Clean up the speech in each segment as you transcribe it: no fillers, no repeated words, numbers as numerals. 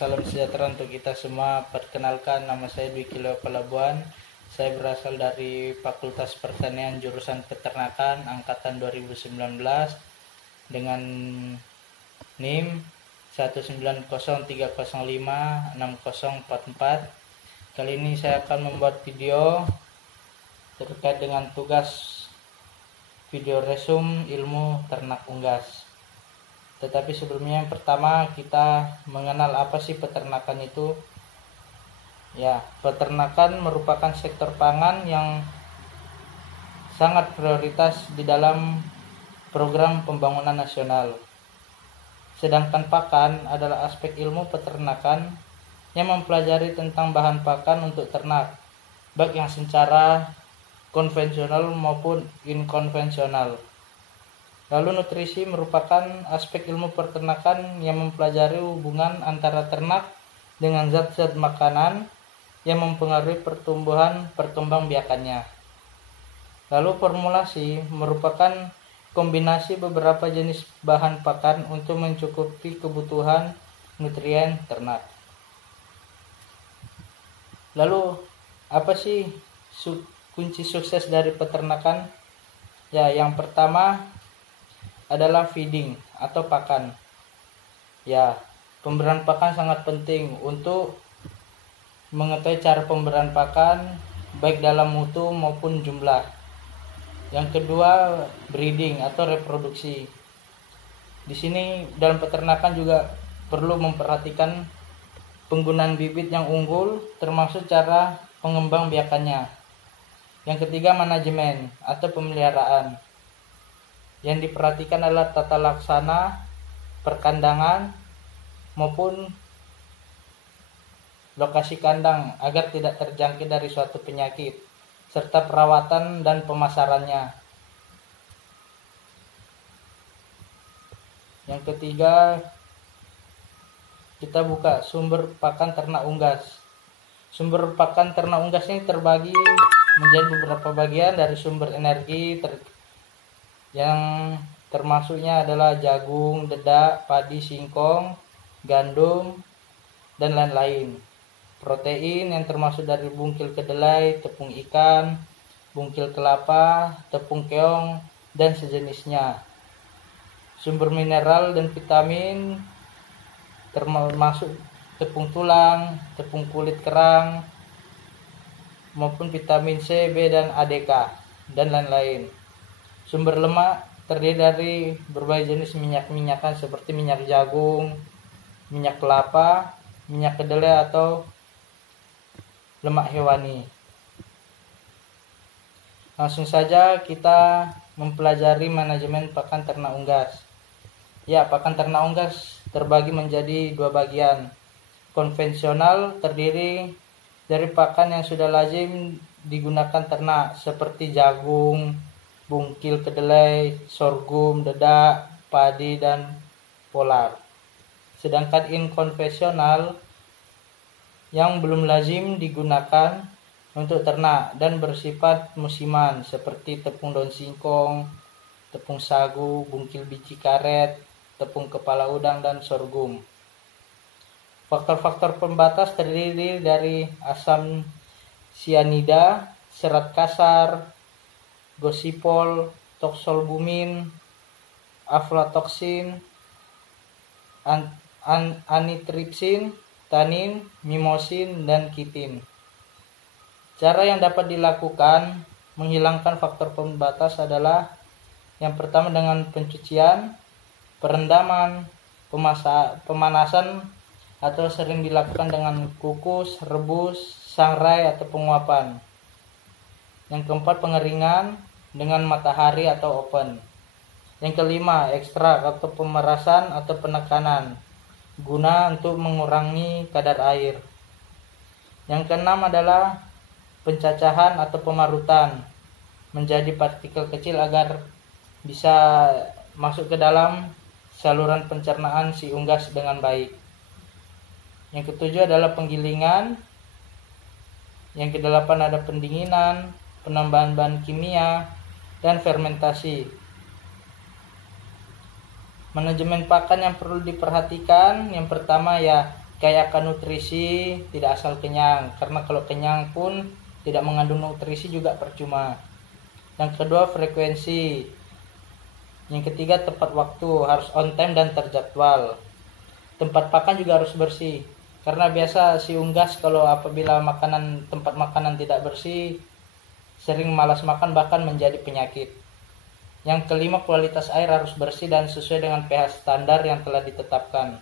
salam sejahtera untuk kita semua. Perkenalkan, nama saya Dwi Kileo Palabuan. Saya berasal dari Fakultas Pertanian jurusan Peternakan angkatan 2019 dengan NIM 19030560044. Kali ini saya akan membuat video terkait dengan tugas video resume ilmu ternak unggas. Tetapi sebelumnya, yang pertama kita mengenal apa sih peternakan itu. Ya, peternakan merupakan sektor pangan yang sangat prioritas di dalam program pembangunan nasional. Sedangkan pakan adalah aspek ilmu peternakan yang mempelajari tentang bahan pakan untuk ternak, baik yang secara konvensional maupun inkonvensional. Lalu nutrisi merupakan aspek ilmu peternakan yang mempelajari hubungan antara ternak dengan zat-zat makanan yang mempengaruhi perkembangbiakannya. Lalu formulasi merupakan kombinasi beberapa jenis bahan pakan untuk mencukupi kebutuhan nutrien ternak. Lalu apa sih kunci sukses dari peternakan? Ya, yang pertama adalah feeding atau pakan. Ya, pemberian pakan sangat penting untuk mengetahui cara pemberian pakan baik dalam mutu maupun jumlah. Yang kedua, breeding atau reproduksi. Di sini dalam peternakan juga perlu memperhatikan penggunaan bibit yang unggul termasuk cara pengembangbiakannya. Yang ketiga, manajemen atau pemeliharaan. Yang diperhatikan adalah tata laksana, perkandangan, maupun lokasi kandang agar tidak terjangkit dari suatu penyakit, serta perawatan dan pemasarannya. Yang ketiga, kita buka sumber pakan ternak unggas. Sumber pakan ternak unggas ini terbagi menjadi beberapa bagian dari sumber energi yang termasuknya adalah jagung, dedak, padi, singkong, gandum, dan lain-lain. Protein yang termasuk dari bungkil kedelai, tepung ikan, bungkil kelapa, tepung keong, dan sejenisnya. Sumber mineral dan vitamin termasuk tepung tulang, tepung kulit kerang, maupun vitamin C, B, dan ADK, dan lain-lain. Sumber lemak terdiri dari berbagai jenis minyak-minyakan seperti minyak jagung, minyak kelapa, minyak kedelai, atau lemak hewani. Langsung saja kita mempelajari manajemen pakan ternak unggas. Ya, pakan ternak unggas terbagi menjadi dua bagian. Konvensional terdiri dari pakan yang sudah lazim digunakan ternak seperti jagung, bungkil kedelai, sorghum, dedak, padi, dan polar. Sedangkan inkonvensional yang belum lazim digunakan untuk ternak dan bersifat musiman seperti tepung daun singkong, tepung sagu, bungkil biji karet, tepung kepala udang, dan sorghum. Faktor-faktor pembatas terdiri dari asam sianida, serat kasar, gosipol, toxalbumin, aflatoksin, anitripsin, tanin, mimosin, dan kitin. Cara yang dapat dilakukan menghilangkan faktor pembatas adalah yang pertama dengan pencucian, perendaman, pemanasan, atau sering dilakukan dengan kukus, rebus, sangrai, atau penguapan. Yang keempat, pengeringan dengan matahari atau oven. Yang kelima, ekstrak atau pemerasan atau penekanan guna untuk mengurangi kadar air. Yang keenam adalah pencacahan atau pemarutan menjadi partikel kecil agar bisa masuk ke dalam saluran pencernaan si unggas dengan baik. Yang ketujuh adalah penggilingan. Yang kedelapan ada pendinginan, penambahan bahan kimia, dan fermentasi. Manajemen pakan yang perlu diperhatikan, yang pertama ya kaya akan nutrisi, tidak asal kenyang, karena kalau kenyang pun tidak mengandung nutrisi juga percuma. Yang kedua, frekuensi. Yang ketiga, tepat waktu, harus on time dan terjadwal. Tempat makan juga harus bersih, karena biasa si unggas kalau apabila tempat makanan tidak bersih, sering malas makan bahkan menjadi penyakit. Yang kelima, kualitas air harus bersih dan sesuai dengan pH standar yang telah ditetapkan.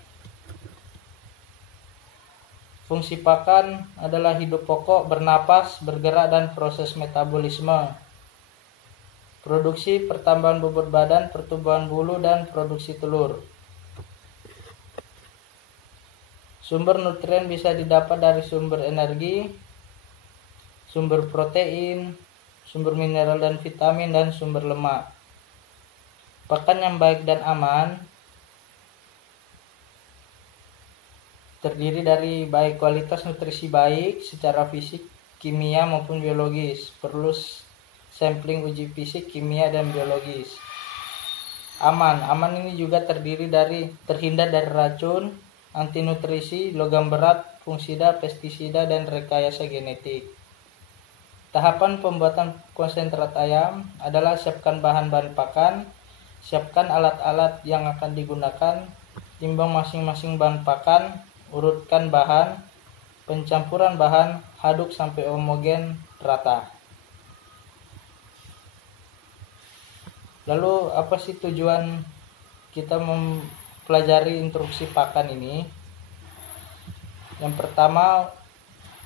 Fungsi pakan adalah hidup pokok, bernapas, bergerak, dan proses metabolisme. Produksi, pertambahan bobot badan, pertumbuhan bulu, dan produksi telur. Sumber nutrien bisa didapat dari sumber energi, sumber protein, sumber mineral dan vitamin, dan sumber lemak. Pakan yang baik dan aman terdiri dari baik kualitas nutrisi baik secara fisik, kimia maupun biologis. Perlu sampling uji fisik, kimia, dan biologis. Aman ini juga terhindar dari racun, anti nutrisi, logam berat, fungisida, pestisida, dan rekayasa genetik. Tahapan pembuatan konsentrat ayam adalah siapkan bahan-bahan pakan, siapkan alat-alat yang akan digunakan, timbang masing-masing bahan pakan, urutkan bahan, pencampuran bahan, aduk sampai homogen rata. Lalu apa sih tujuan kita mempelajari instruksi pakan ini? Yang pertama,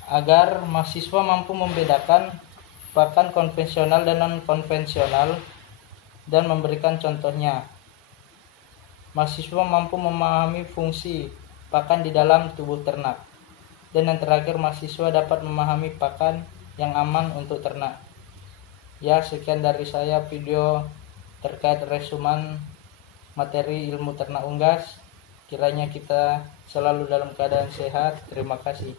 agar mahasiswa mampu membedakan pakan konvensional dan non-konvensional dan memberikan contohnya. Mahasiswa mampu memahami fungsi pakan di dalam tubuh ternak. Dan yang terakhir, mahasiswa dapat memahami pakan yang aman untuk ternak. Ya, sekian dari saya video terkait resuman materi ilmu ternak unggas. Kiranya kita selalu dalam keadaan sehat. Terima kasih.